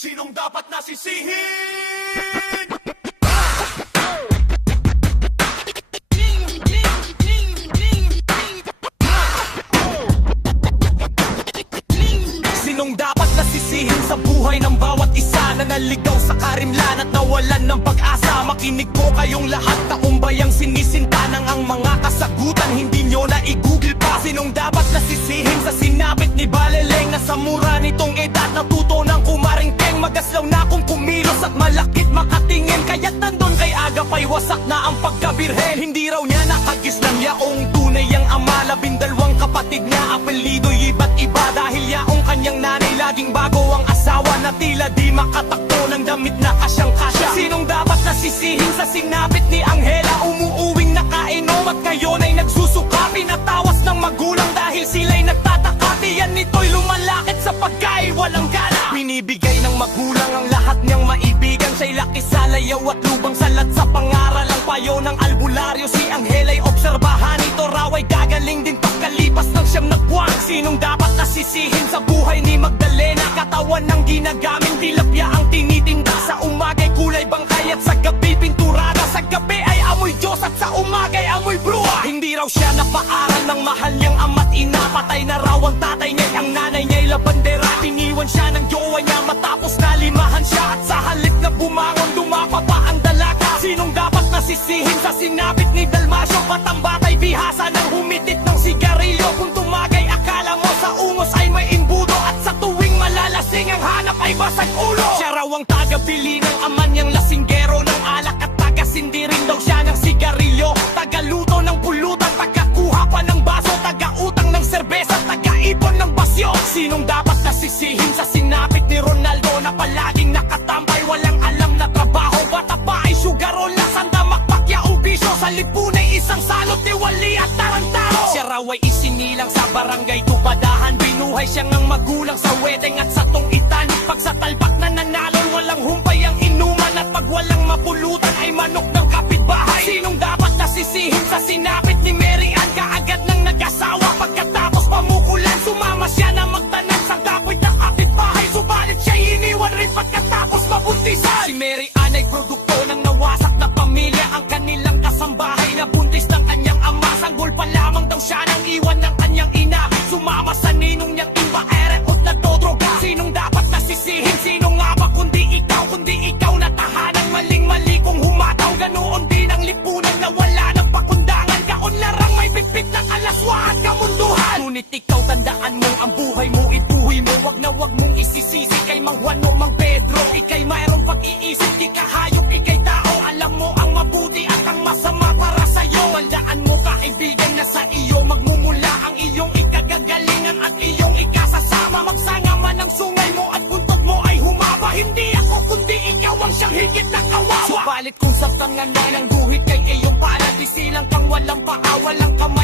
Sinong dapat nasisihin? Sinong dapat nasisihin sa buhay ng bawat isa na naligaw sa karimlan at nawalan ng pag-asa? Makinig po kayong lahat, taumbayang sinisinta ng ang mga kasagutan, hindi nyo na i-google pa. Sinong dapat nasisihin sa sinapit ni Baleleng na sa mura nitong edad natuto ng kumaringkeng? Magaslaw na kung kumilos at malakit makatingin, kaya't nandun kay Agapay wasak na ang pagkabirhen. Hindi raw niya nakagis ng yaong tunay ang ama, 12 kapatid na apelido'y iba't iba, dahil yaong kanyang nanay laging bago ang asawa na tila di makatakbo ng damit na kasyang kasya. Sinong dapat nasisihin sa sinapit ni Angela? Umuuwing nakainom at ngayon ay nagsusuka, pinatawas ng magulang dahil sila'y nagtataka. Tiyan nito'y lumalakit sa pagkain walang gana. Binibigay ng magulang ang lahat niyang maibigan, siya'y laki sa layaw at lubang salat sa pangaral. Ang payo ng albularyo, si Angela'y obserbahan, ito raw ay gagaling din pagkalipas ng 9 na buwan. Sinong dapat nasisihin sa buhay ni Magdalena? Katawan ng ginagamit, tilapia ang tinitinda. Sa umagay kulay bangkay at sa gabi pinturada. Sa gabi ay amoy Diyos at sa umagay amoy bruha. Hindi raw siya napaaral ng mahal niyang ama't ina, patay na raw ang tatay niya, ang nanay niya'y labandera. Tiniwan siya ng jowa niya matapos nalimahan siya, at sa halip na bumangon dumapa pa ang dalaga. Sinong dapat nasisihin sa sinapit ni Dalmasyo? Batang batay bihasa ng humitit ng sigarilyo. Kung tumagay akala mo sa ungos ay may imbudo, at sa tuwing malalasing ang hanap ay basag ulo. Siya raw ang tagabili ng ama niyang lasinggero ng alak, at tagasindi rin daw siya ng sigarilyo. Tagaluto ng pulutan, tagakuha pa ng baso, tagautang ng serbesa, tagaipon ng basyo. Sinong dapat nasisihin sa sinapit ni Ronaldo na palaging nakatambay, walang alam na trabaho? Bata pa ay sugarol na sandamakpak yaong bisyo, sa lipunay isang salot ni Wali at Tarantaro. Siya raw ay isinilang sa barangay Tupadahan, binuhay siya ngang magulang sa weteng at sa tungitan. Pag sa talpak na nanalo, walang humpay ang inuman, at pag walang mapulutan ay manok ng kapitbahay. Sinong dapat nasisihin sa sinapit ni Mary Ann? Kaagad nang nag-asawa, pagkatapos pamukulan sumama siya na magtanan sa dapoy ng kapitbahay. Subalit siya'y iniwan rin pagkatapos mabuntisan. Si Mary Ann ay produkto ng nawasak na pamilya, ang kanilang kasambahay na buntis ng kanyang ama. Sanggol pa lamang daw siya nang iwan ng kanyang ina, sumama sa ninong niyang iba ereot na dodroga. Sinong dapat nasisihin? Sino nga ba kundi ikaw na tahanang maling-mali kung humataw. Ganoon din ang lipunan na wala ng pakundangan, kaunlarang may bitbit na alaswa at kamunduhan. Ngunit ikaw tandaan mo, ang buhay mo ibuhay mo, wag na wag mong isisisi kay Mang Juan o Mang Pedro. Ika'y mayroong pag-iisip, di ka hayop, ika'y tao. Alam mo ang mabuti at ang masama para sa'yo. Tandaan mo kaibigan na sa iyo magmumula ang iyong ikagagalingan at iyong ikasasama. Magsanga man ang sungay mo at buntot mo ay humaba, hindi ako kundi ikaw ang siyang higit na kawawa. Subalit kung sa tangan na ng guhit kay iyong pala, di silang kang walang paa, walang kamay